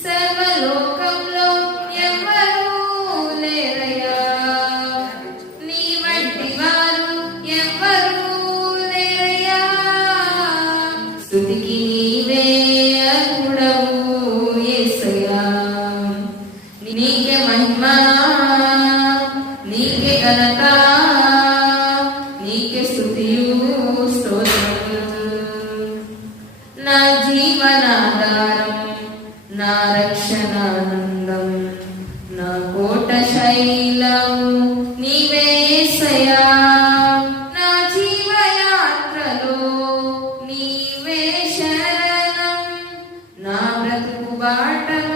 సర్వలోకంలో ఎవ్వరూ లేరయ్యా, నీ వంటి వారు ఎవ్వరూ లేరయ్యా. స్తుతికి నీవే అర్హుడవు యేసయ్యా, నీకే మహిమ, నీకే ఘనత, నీకే స్తుతియు స్తోత్రములు. నా జీవనాధారం, నా రక్షణానందం, నా కోట శైలం నీవే యేసయ్యా. నా జీవయాత్రలో నీవే శరణం, నా బ్రతుకు బాటలో